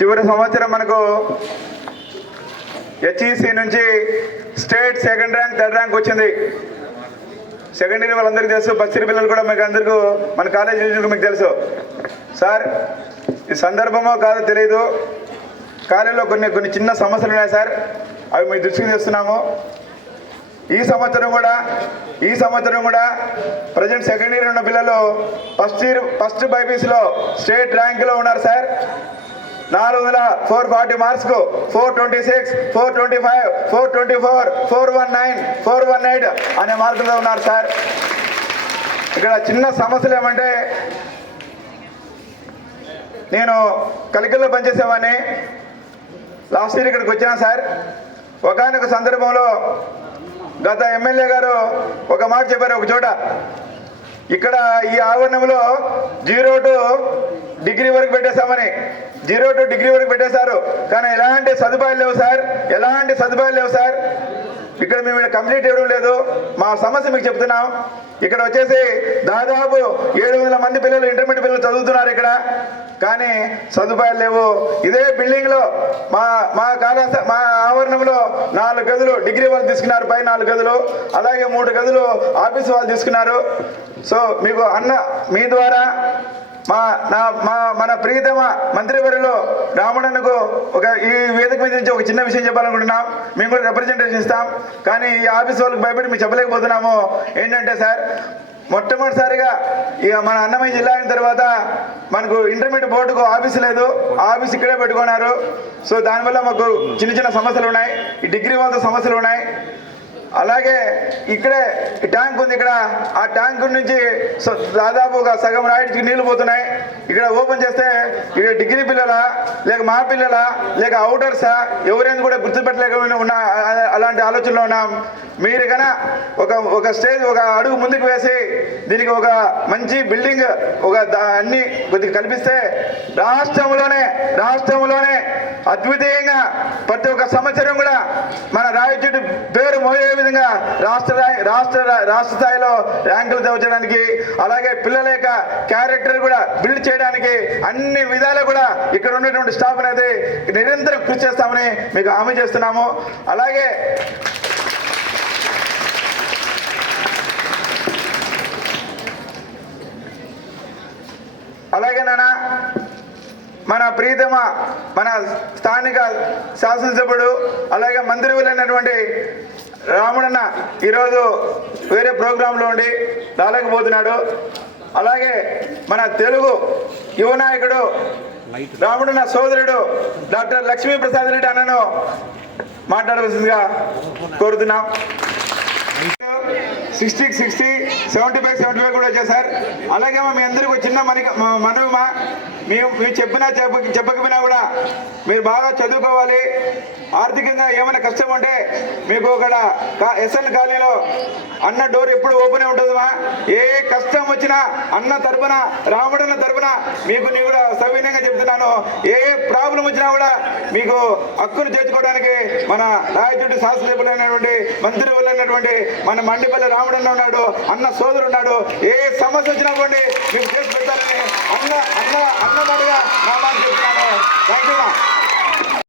చివరి సంవత్సరం మనకు హెచ్ఈసి నుంచి state second rank third rank వచ్చింది. సెకండ్ ఇయర్ వాళ్ళందరికీ తెలుసు, ఫస్ట్ ఇయర్ పిల్లలు కూడా మీకు అందరికీ మన కాలేజీ మీకు తెలుసు. సార్ ఈ సందర్భమో కాదో తెలియదు, కాలేజీలో కొన్ని చిన్న సమస్యలు ఉన్నాయి సార్, అవి మీ దృష్టికి తెస్తున్నాము. ఈ సంవత్సరం కూడా ప్రజెంట్ సెకండ్ ఇయర్ ఉన్న పిల్లలు ఫస్ట్ బైపీసీలో స్టేట్ ర్యాంకులో ఉన్నారు సార్. 440 మార్క్స్కు 426, 425, 424, 419, 418 అనే మార్కులతో ఉన్నారు సార్. ఇక్కడ చిన్న సమస్యలు ఏమంటే, నేను కలికల్లో పనిచేసేవాడిని. లాస్ట్ ఇయర్ ఇక్కడికి వచ్చాను సార్. ఒకానొక సందర్భంలో గత ఎమ్మెల్యే గారు ఒక మాట చెప్పారు ఒక చోట, ఇక్కడ ఈ ఆవరణంలో 0 to డిగ్రీ వరకు పెట్టేశామని. 0 to డిగ్రీ వరకు పెట్టేశారు, కానీ ఎలాంటి సదుపాయాలు లేవు సార్. ఇక్కడ మేము కంప్లీట్ ఇవ్వడం లేదు. మా సమస్య మీకు చెప్తున్నాం. ఇక్కడ వచ్చేసి దాదాపు 700 మంది పిల్లలు, ఇంటర్మీడియట్ పిల్లలు చదువుతున్నారు ఇక్కడ, కానీ సదుపాయాలు లేవు. ఇదే బిల్డింగ్లో మా ఆవరణంలో 4 గదులు డిగ్రీ వాళ్ళు తీసుకున్నారు, పై 4 గదులు, అలాగే 3 గదులు ఆఫీసు వాళ్ళు తీసుకున్నారు. సో మీకు మీ ద్వారా మన ప్రియతమ మంత్రివర్యులు రామణన్నకు ఈ వేదిక మీద నుంచి ఒక చిన్న విషయం చెప్పాలనుకుంటున్నాం. మేము కూడా రిప్రజెంటేషన్ ఇస్తాం, కానీ ఈ ఆఫీస్ వాళ్ళకి భయపడి మేము చెప్పలేకపోతున్నాము. ఏంటంటే సార్, మొట్టమొదటిసారిగా ఇక మన అన్నమయ్య జిల్లా అయిన తర్వాత మనకు ఇంటర్మీడియట్ బోర్డుకు ఆఫీస్ లేదు, ఆఫీస్ ఇక్కడే పెట్టుకున్నారు. సో దానివల్ల మాకు చిన్న సమస్యలు ఉన్నాయి, ఈ డిగ్రీ వాళ్ళతో సమస్యలు ఉన్నాయి. అలాగే ఇక్కడే ట్యాంక్ ఉంది, ఇక్కడ ఆ ట్యాంక్ నుంచి దాదాపు ఒక సగం రాయిడ్కి నీళ్లు పోతున్నాయి. ఇక్కడ ఓపెన్ చేస్తే ఇక్కడ డిగ్రీ పిల్లలా లేక మా పిల్లలా లేక అవుటర్సా ఎవరైనా కూడా గుర్తుపెట్టలేక ఉన్న అలాంటి ఆలోచనలో ఉన్నాం. మీరు కన్నా ఒక స్టేజ్ ఒక అడుగు ముందుకు వేసి దీనికి ఒక మంచి బిల్డింగ్ అన్ని కొద్దిగా కల్పిస్తే రాష్ట్రంలోనే అద్వితీయంగా ప్రతి ఒక్క సంవత్సరం కూడా మన రాయచోటి పేరు మోయే విధంగా రాష్ట్ర స్థాయిలో ర్యాంకులు తెచ్చడానికి, అలాగే పిల్లల యొక్క క్యారెక్టర్ కూడా బిల్డ్ చేయడానికి అన్ని విధాలు కూడా ఇక్కడ ఉన్నటువంటి స్టాఫ్ అనేది నిరంతరం కృషి చేస్తామని మీకు హామీ చేస్తున్నాము. అలాగే నాన్న, మన ప్రీతమ మన స్థానిక శాసనసభ్యుడు అలాగే మంత్రివర్యులైనటువంటి రామణన్న ఈరోజు వేరే ప్రోగ్రాంలో ఉండి రాలేకపోతున్నాడు. అలాగే మన తెలుగు యువ నాయకుడు రామణన్న సోదరుడు డాక్టర్ లక్ష్మీప్రసాద్ రెడ్డి అన్నను మాట్లాడవలసిందిగా కోరుతున్నాం. 60, 75 కూడా వచ్చాయి సార్. అలాగే మీ అందరికీ చిన్న మనవి, మేము చెప్పినా చెప్పకపోయినా కూడా మీరు బాగా చదువుకోవాలి. ఆర్థికంగా ఏమైనా కష్టం ఉంటే మీకు ఒక ఎస్ఎన్ కాలనీలో అన్న డోర్ ఎప్పుడు ఓపెన్ ఉంటుందమ్మా. ఏ కష్టం వచ్చినా అన్న తరపున, రాముడన్న తరపున మీకు నేను కూడా సవినయంగా చెప్తున్నాను. ఏ ప్రాబ్లం వచ్చినా కూడా మీకు హక్కును చేర్చుకోవడానికి మన రాయచోటి శాసనసభ్యులైనటువంటి మంత్రివర్యులైనటువంటి మన మండిపల్లి రాముడన్న ఉన్నాడు, అన్న సోదరు ఉన్నాడు. ఏ సమస్య వచ్చినా కూడా మీకు చేసి పెట్టాలని అన్నదాడుగా నా మాట చెప్తున్నాను. Thank you.